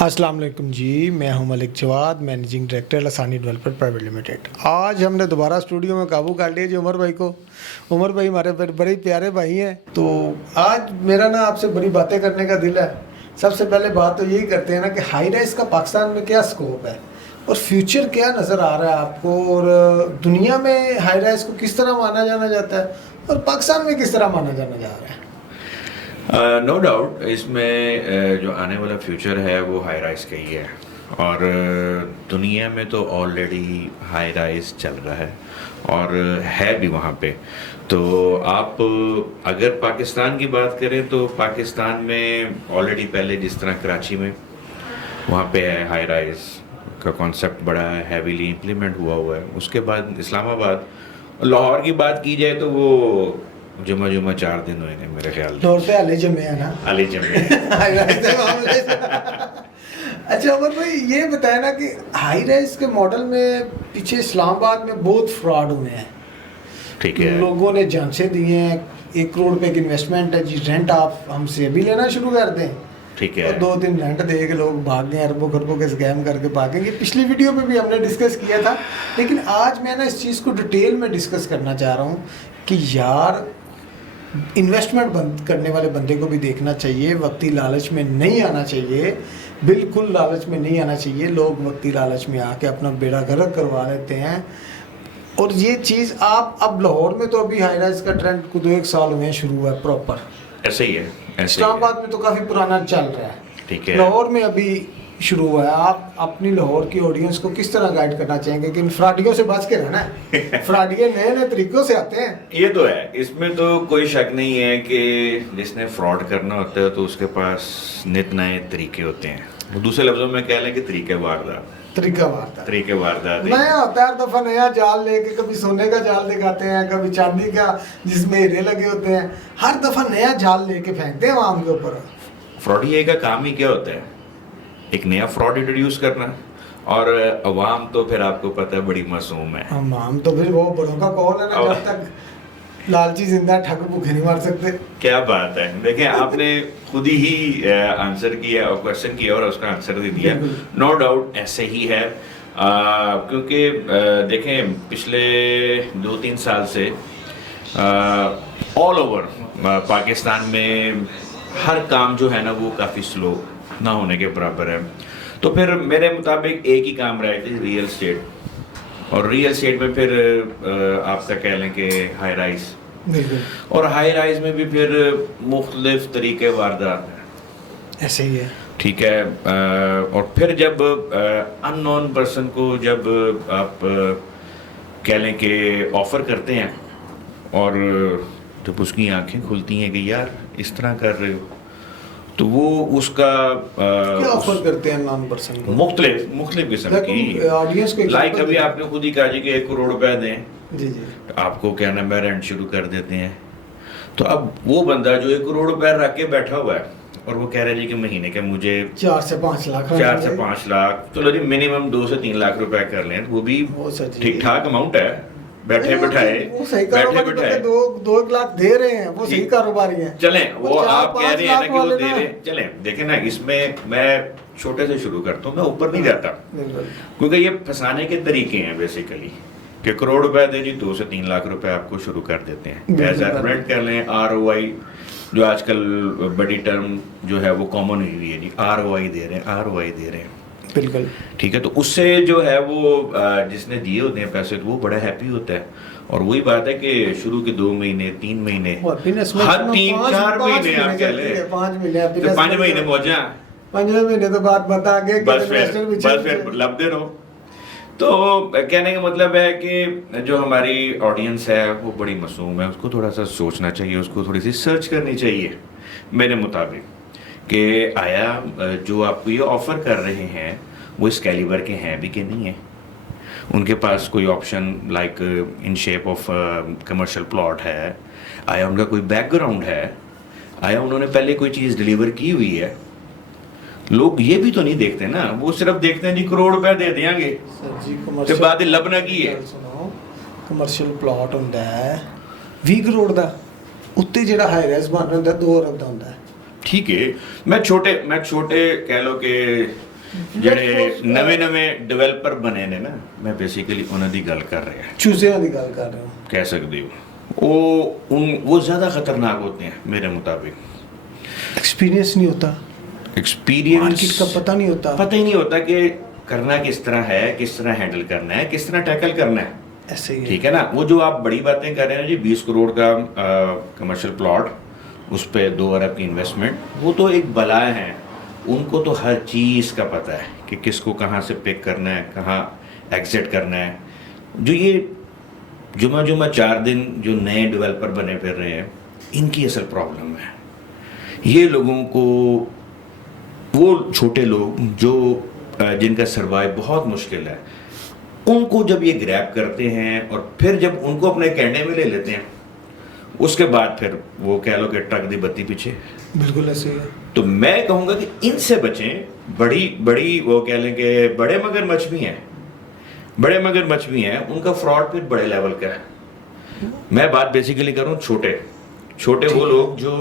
अस्सलाम वालेकुम जी, मैं हूं Malik Jawad, managing director Lasani developer private limited. आज हमने दोबारा स्टूडियो में काबू कर लिया जी उमर भाई को। उमर भाई हमारे बड़े प्यारे भाई हैं, तो आज मेरा ना आपसे बड़ी बातें करने का दिल है। सबसे पहले बात तो यही करते हैं ना कि हाई राइज का पाकिस्तान में क्या स्कोप है और फ्यूचर क्या नज़र आ रहा है आपको, और दुनिया में हाई राइज को किस तरह माना जाना जाता है और पाकिस्तान में किस तरह माना जाना जा रहा है। नो डाउट इसमें जो आने वाला फ्यूचर है वो हाई राइज का ही है, और दुनिया में तो ऑलरेडी हाई राइज चल रहा है और है भी वहाँ पे। तो आप अगर पाकिस्तान की बात करें तो पाकिस्तान में ऑलरेडी पहले जिस तरह कराची में वहाँ पे है हाई राइज का कॉन्सेप्ट बड़ा हैवीली इम्प्लीमेंट हुआ है। उसके बाद इस्लामाबाद, लाहौर की बात की जाए तो वो जुमा 4 दिन हुए हैं मेरे ख्याल से। दौर पे हाले जमे है ना, हाले जमे। अच्छा उमर भाई ये बताया ना कि हाई राइज के मॉडल में पीछे इस्लामाबाद में बहुत फ्रॉड हुए हैं। ठीक है, लोगों ने झांसे दिए हैं, 1 करोड़ रुपए की इन्वेस्टमेंट है जी, रेंट आप हमसे अभी लेना शुरू कर दें। ठीक है, और 2-3 रेंट दे के लोग भाग गए, अरबों खरबों के स्कैम करके भागेंगे। पिछली वीडियो में भी हमने डिस्कस किया था, लेकिन आज मैं ना इस चीज़ को डिटेल में डिस्कस करना चाह रहा हूँ कि यार इन्वेस्टमेंट बंद करने वाले बंदे को भी देखना चाहिए, वक्ती लालच में नहीं आना चाहिए, बिल्कुल लालच में नहीं आना चाहिए। लोग वक्ती लालच में आके अपना बेड़ा गर्क करवा लेते हैं। और ये चीज़ आप अब लाहौर में तो अभी हाई राइज का ट्रेंड को 2-1 साल हुए शुरू हुआ है प्रॉपर। ऐसे ही है, ऐसे इस्लामाबाद में तो काफ़ी पुराना चल रहा है, ठीक है। लाहौर में अभी शुरू हुआ है। आप अपनी लाहौर की ऑडियंस को किस तरह गाइड करना चाहेंगे कि इन फ्रॉडियों से बच के रहना है? फ्रॉडिये नए नए तरीकों से आते हैं। ये तो है, इसमें तो कोई शक नहीं है कि जिसने फ्रॉड करना होता है तो उसके पास नित नए तरीके होते हैं। दूसरे लफ्जों में कह लें कि तरीके वारदात नया होता है। हर दफा नया जाल लेके, कभी सोने का जाल दिखाते हैं, कभी चांदी का जिसमें हीरे लगे होते हैं, हर दफा नया जाल लेके फेंकते हैं आवाम के ऊपर। फ्रॉडिये का काम ही क्या होता है? एक नया फ्रॉड इंट्रोड्यूस करना, और अवाम तो फिर आपको पता है बड़ी मासूम है। हम तो फिर वो बड़ों का कौन है ना, जब तक लालची जिंदा ठग भूखे नहीं मार सकते। क्या बात है, देखें आपने खुद ही आंसर किया और क्वेश्चन किया और उसका आंसर दे दिया। नो डाउट ऐसे ही है, क्योंकि देखें पिछले 2-3 साल से ऑल ओवर पाकिस्तान में हर काम जो है ना वो काफ़ी स्लो ना होने के बराबर है। तो फिर मेरे मुताबिक एक ही काम रह गया, रियल स्टेट। और रियल स्टेट में फिर आपका कह लें कि हाई राइज, और हाई राइज में भी फिर मुख्तलिफ तरीके वारदात हैं। ऐसे ही है, ठीक है। और फिर जब अननोन पर्सन को जब आप कह लें कि ऑफ़र करते हैं और जब उसकी आंखें खुलती हैं कि यार इस तरह कर रहे हो, तो वो उसका क्या ऑफर करते हैं नॉन पर्सन को? मुख्तलिफ किस्म की ऑडियंस को लाइक अभी आपने खुद ही कहा जी कि 1 करोड़ रुपए दें जी जी, तो आपको क्या नाम है रेंट शुरू कर देते हैं। तो अब वो बंदा जो 1 करोड़ रुपए रख के बैठा हुआ है और वो कह रहे जी कि महीने के मुझे 4 से 5 लाख, 4 से 5 लाख, चलो जी मिनिमम 2 से 3 लाख रुपए कर लें, वो भी ठीक ठाक अमाउंट है। बैठे बैठाए वो सही कारोबारी, 2 लाख दे रहे हैं, वो सही कारोबारी हैं। चलें, वो आप कह रहे हैं ना कि वो दे रहे हैं, चलें देखें ना, इसमें मैं छोटे से शुरू करता हूँ, मैं ऊपर नहीं जाता, क्योंकि ये फंसाने के तरीके हैं बेसिकली कि करोड़ रुपए दे जी 2 से 3 लाख रुपए आपको शुरू कर देते हैं। एज रेट कर लें, ROI जो आजकल बड़ी टर्म जो है वो कॉमन हुई है जी, ROI दे रहे हैं, बिल्कुल ठीक है। तो उससे जो है वो जिसने दिए होते हैं पैसे तो वो बड़ा हैप्पी होता है। और वही बात है कि शुरू के 2 महीने 3 महीने हर 3-4 महीने आप कह लें 5 महीने मौजा, 5वें महीने तो बात बता के बस फिर लबदे रहो। तो कहने का मतलब है कि जो हमारी ऑडियंस है वो बड़ी मासूम है, उसको थोड़ा सा सोचना चाहिए, उसको थोड़ी सी सर्च करनी चाहिए मेरे मुताबिक कि आया जो आपको ये ऑफ़र कर रहे हैं वो इस कैलिबर के हैं भी कि नहीं है। उनके पास कोई option like in shape of commercial plot है, आया उनका कोई बैकग्राउंड है, आया उन्होंने पहले कोई चीज़ डिलीवर की हुई है। लोग ये भी तो नहीं देखते ना, वो सिर्फ देखते हैं जी करोड़ रुपए दे देंगे ਤੇ ਬਾਅਦ ਲੱਭਣਾ ਕੀ ਹੈ। ਕਮਰਸ਼ੀਅਲ ਪਲਾਟ ਹੁੰਦਾ ਹੈ 20 ਕਰੋੜ ਦਾ, ਉੱਤੇ ਜਿਹੜਾ ਹਾਈ ਰਾਈਜ਼ ਬਣ ਰਿਹਾ ਹੁੰਦਾ 2 ਅਰਬ ਦਾ ਹੁੰਦਾ ਹੈ। ठीक है, मैं छोटे कह लो कि ਜਿਹੜੇ ਨਵੇਂ ਡਿਵੈਲਪਰ ਬਣੇ ਨੇ ਨਾ, ਮੈਂ ਬੇਸਿਕਲੀ ਉਹਨਾਂ ਦੀ ਗੱਲ ਕਰ ਰਿਹਾ। ਚੂਜ਼ਿਆਂ ਦੀ ਗੱਲ ਕਰ ਰਹੇ ਹੋ, कह सकते हो। वो ज़्यादा ख़तरनाक होते हैं मेरे मुताबिक। एक्सपीरियंस नहीं होता, एक्सपीरियंस मार्केट का पता नहीं होता, पता ही नहीं होता कि करना किस तरह है, किस तरह हैंडल करना है, किस तरह टैकल करना है। ऐसे ही ठीक है ना। वो जो आप बड़ी बातें कर रहे हैं जी, 20 करोड़ का कमर्शियल प्लॉट, उस पर 2 अरब की इन्वेस्टमेंट, वो तो एक बला है। उनको तो हर चीज़ का पता है कि किसको कहाँ से पिक करना है, कहाँ एग्जिट करना है। जो ये जुमा 4 दिन जो नए डेवलपर बने फिर रहे हैं, इनकी असल प्रॉब्लम है। ये लोगों को, वो छोटे लोग जो जिनका सर्वाइव बहुत मुश्किल है, उनको जब ये ग्रैब करते हैं और फिर जब उनको अपने कैंडे में ले लेते हैं, उसके बाद फिर वो कह लो कि ट्रक दी बत्ती पीछे। बिल्कुल ऐसे ही है। तो मैं कहूँगा कि इनसे बचें। बड़ी वो कह लें कि बड़े मगरमच्छ भी हैं, बड़े मगरमच्छ भी हैं, उनका फ्रॉड फिर बड़े लेवल का है। मैं बात बेसिकली करूँ छोटे वो लोग जो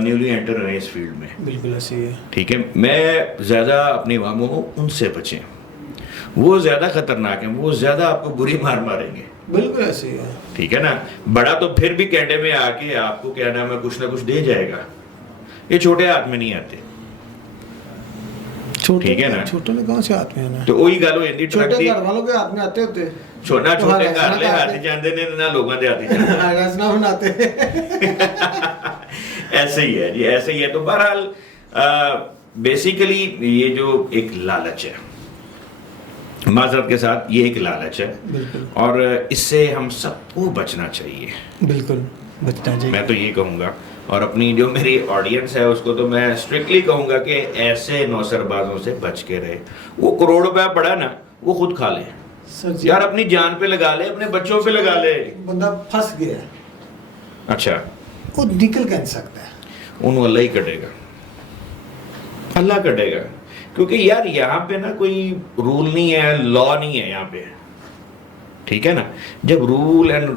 न्यूली एंटर हैं इस फील्ड में। बिल्कुल ऐसे ही है। ठीक है, मैं ज़्यादा अपनी अवामों को उनसे बचें। वो ज़्यादा ख़तरनाक हैं, वो ज़्यादा आपको बुरी मार मारेंगे। बिल्कुल ऐसे ही है। ठीक है ना। बड़ा तो फिर भी कैंडे में आके आपको क्या नाम है, कुछ ना कुछ दे जाएगा। ये छोटे हाथ में नहीं आते। ठीक है ना। छोटे में कौन से हाथ में आना है? तो वही गल हो जाती छोटे ट्रक दी। घर वालों के हाथ में आते होते। छोटा तो छोटे हमारे घर ले हाथ हाथ ही जाते ने ना लोगों के हाथ ही जाते। रचना बनाते। ऐसे ही है जी, ऐसे ही है। तो बहरहाल बेसिकली ये जो एक लालच है, माजरत के साथ ये एक लालच है, बिल्कुल। और इससे हम सबको बचना चाहिए। बिल्कुल बचना चाहिए। मैं तो ये कहूँगा, और अपनी जो मेरी ऑडियंस है उसको तो मैं स्ट्रिक्टली कहूँगा कि ऐसे नौसरबाजों से बच के रहे। वो करोड़ रुपया पड़ा ना, वो खुद खा ले सर जी, यार, अपनी जान पे लगा ले, अपने बच्चों पे लगा ले। बंदा फंस गया है, अच्छा, वो निकल कैसे सकता है? उन अल्लाह ही कटेगा, अल्लाह कटेगा। क्योंकि यार यहाँ पे ना कोई रूल नहीं है, लॉ नहीं है यहाँ पे। ठीक है ना। जब रूल एंड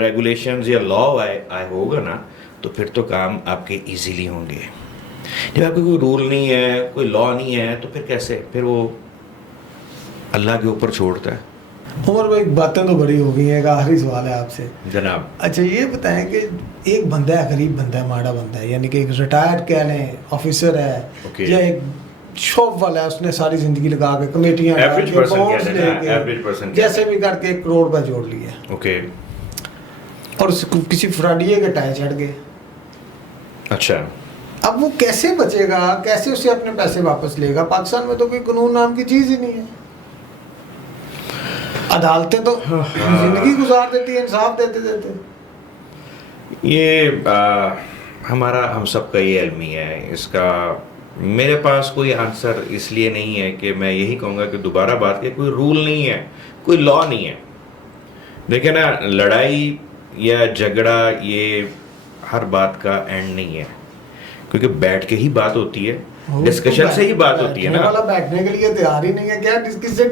रेगुलेशंस या लॉ आए होगा ना, तो फिर तो काम आपके इजीली होंगे। जब आपके कोई रूल नहीं है, कोई लॉ नहीं है, तो फिर कैसे, फिर वो अल्लाह के ऊपर छोड़ता है। उमर भाई, बातें तो बड़ी हो गई हैं, एक आखिरी सवाल है आपसे जनाब। अच्छा ये बताएं कि एक बंदा है, गरीब बंदा है, माड़ा बंदा है, यानी कि एक रिटायर्ड कह लें ऑफिसर है, Okay. या एक शॉप वाला है, उसने सारी जिंदगी लगा के कमेटियां लगा Average के, person bonds कहते हैं ना, लेके, average person जैसे भी करके 1 करोड़ रुपए जोड़ लिया, ओके। और उसको किसी फ्रॉडिये के टाए चढ़ गए। अच्छा, अब वो कैसे बचेगा, कैसे उसे अपने पैसे वापस लेगा? पाकिस्तान में तो कोई कानून नाम की चीज ही नहीं है। अदालतें तो जिंदगी गुजार देती है इंसाफ देते देते। ये हमारा हम सब का ये अलमी है। इसका मेरे पास कोई आंसर इसलिए नहीं है कि मैं यही कहूँगा कि दोबारा बात की, कोई रूल नहीं है, कोई लॉ नहीं है। देखिए ना, लड़ाई या झगड़ा ये हर बात का एंड नहीं है, क्योंकि बैठ के ही बात होती है, डिस्कशन से ही बात होती है ना। वाला बैठने के लिए तैयार ही नहीं है, क्या किससे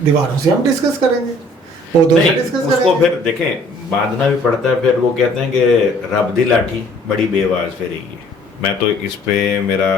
दीवारों से हम डिस्कस करेंगे, पौधों से डिस्कस उसको करेंगे। फिर देखें, बांधना भी पड़ता है। फिर वो कहते हैं कि रब दी लाठी बड़ी बेवाज फेरेगी। मैं तो इस पे मेरा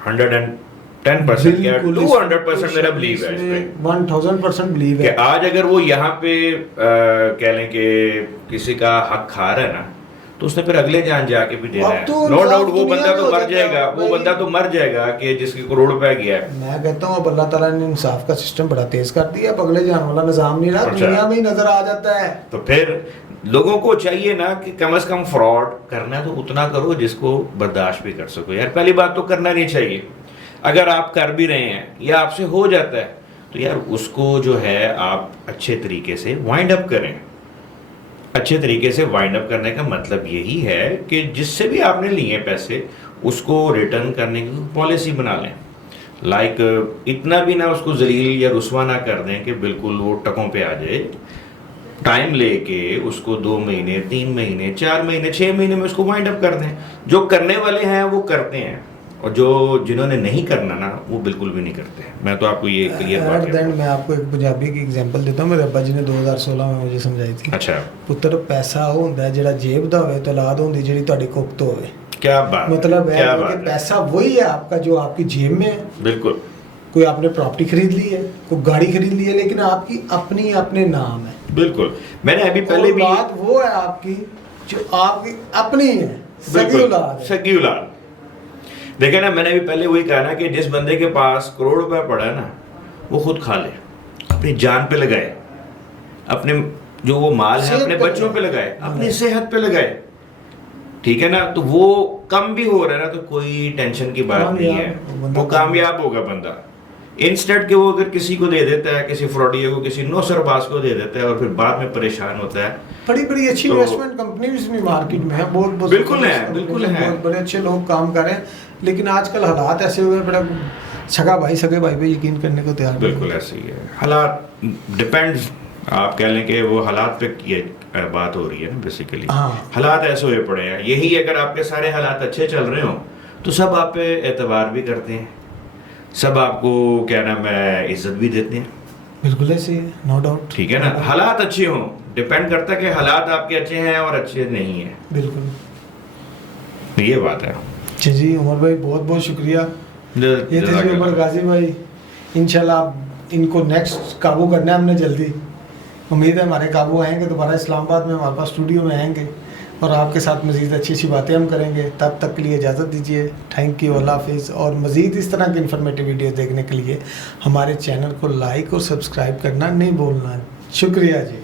110% क्या 200% मेरा बिलीव है इस पे, 1000% बिलीव कि है। आज अगर वो यहाँ पे कह लें कि किसी का हक खा रहा है ना, तो उसने फिर अगले जान जाके भी देना अब है। तो नो इंसाफ डाउट वो दुनिया बंदा में तो हो मर जाता जाएगा, है वो भाई। बंदा तो मर जाएगा कि जिसके करोड़ रुपया गया है। मैं कहता हूँ अब अल्लाह ताला ने इंसाफ का सिस्टम बड़ा तेज कर दिया, अब अगले जान वाला निजाम नहीं रहा, अच्छा। दुनिया में ही नजर आ जाता है। तो फिर लोगों को चाहिए ना कि कम से कम फ्रॉड करना तो उतना करो जिसको बर्दाश्त भी कर सको। यार पहली बात तो करना नहीं चाहिए। अगर आप कर भी रहे हैं या आपसे हो जाता है, तो यार उसको जो है आप अच्छे तरीके से वाइंड अप करें। अच्छे तरीके से वाइंड अप करने का मतलब यही है कि जिससे भी आपने लिए पैसे, उसको रिटर्न करने की पॉलिसी बना लें। लाइक इतना भी ना उसको जलील या रुस्वा ना कर दें कि बिल्कुल वो टकों पे आ जाए। टाइम लेके उसको 2 महीने, 3 महीने, 4 महीने, 6 महीने में उसको वाइंड अप कर दें। जो करने वाले हैं वो करते हैं, और जो जिन्होंने नहीं करना ना, वो बिल्कुल भी नहीं करते। मैं तो आपको ये क्लियर बात कहता हूं। मैं आपको एक पंजाबी की एग्जांपल देता हूं, मेरे अब्बा जी ने 2016 में मुझे समझाई थी। अच्छा, पुत्र पैसा ਉਹ ਹੁੰਦਾ ਹੈ ਜਿਹੜਾ ਜੇਬ ਦਾ ਹੋਵੇ ਤੇ ਔਲਾਦ ਹੁੰਦੀ ਜਿਹੜੀ ਤੁਹਾਡੀ ਕੁੱਖ ਤੋਂ ਹੋਵੇ। क्या बात मतलब है क्या कि बात है। पैसा वही है आपका जो आपकी जेब में है। बिल्कुल کوئی آپ نے پراپرٹی خرید لی ہے, کوئی گاڑی خرید لی ہے, لیکن آپ کی اپنی اپنے نام ہے. بالکل, میں نے ابھی پہلے بھی بات وہ ہے آپ کی جو آپ کی اپنی ہے, سگی اولاد ہے. سگی اولاد. دیکھیں نا, میں نے ابھی پہلے وہی کہا نا کہ جس بندے کے پاس کروڑ روپے پڑا ہے نا, وہ خود کھا لے, اپنی جان پہ لگائے, اپنے جو وہ مال ہے اپنے بچوں پہ لگائے, اپنی صحت پہ لگائے, ٹھیک ہے نا, تو وہ کم بھی ہو رہا ہے نا تو کوئی ٹینشن کی بات نہیں ہے, وہ کامیاب ہوگا بندہ. انسٹنٹ کہ وہ اگر کسی کو دے دیتا ہے, کسی فراڈیے کو, کسی نو سرباز کو دے دیتا ہے اور پھر بعد میں پریشان ہوتا ہے. بڑی بڑی اچھی انویسٹمنٹ کمپنیز بھی مارکیٹ میں ہیں, بہت بالکل ہے, بالکل ہے, بہت بڑے اچھے لوگ کام کر رہے ہیں, لیکن آج کل حالات ایسے ہوئے ہیں, بڑا سگے بھائی پہ یقین کرنے کو تیار. بالکل ایسے ہی ہے حالات, ڈپینڈز, آپ کہہ لیں کہ وہ حالات پہ یہ بات ہو رہی ہے نا بیسیکلی. حالات ایسے ہوئے پڑے ہیں, یہی اگر آپ کے سارے حالات اچھے چل رہے ہوں تو سب آپ پہ اعتبار بھی کرتے ہیں, سب آپ کو کیا نام ہے عزت بھی دیتے ہیں. بالکل ایسے ہی ہے, نو ڈاؤٹ. ٹھیک ہے نا, حالات اچھے ہوں, ڈپینڈ کرتا ہے کہ حالات آپ کے اچھے ہیں اور اچھے نہیں ہیں. بالکل یہ بات ہے. جی عمر بھائی بہت بہت شکریہ. یہ تھے جی عمر غازی بھائی. انشاءاللہ آپ ان کو نیکسٹ قابو کرنا ہے ہم نے جلدی. امید ہے ہمارے قابو آئیں گے دوبارہ اسلام آباد میں, ہمارے پاس اسٹوڈیو میں آئیں گے اور آپ کے ساتھ مزید اچھی اچھی باتیں ہم کریں گے. تب تک کے لیے اجازت دیجیے. تھینک یو, اللہ حافظ. اور مزید اس طرح کی انفارمیٹیو ویڈیوز دیکھنے کے لیے ہمارے چینل کو لائک اور سبسکرائب کرنا نہیں بھولنا. شکریہ جی.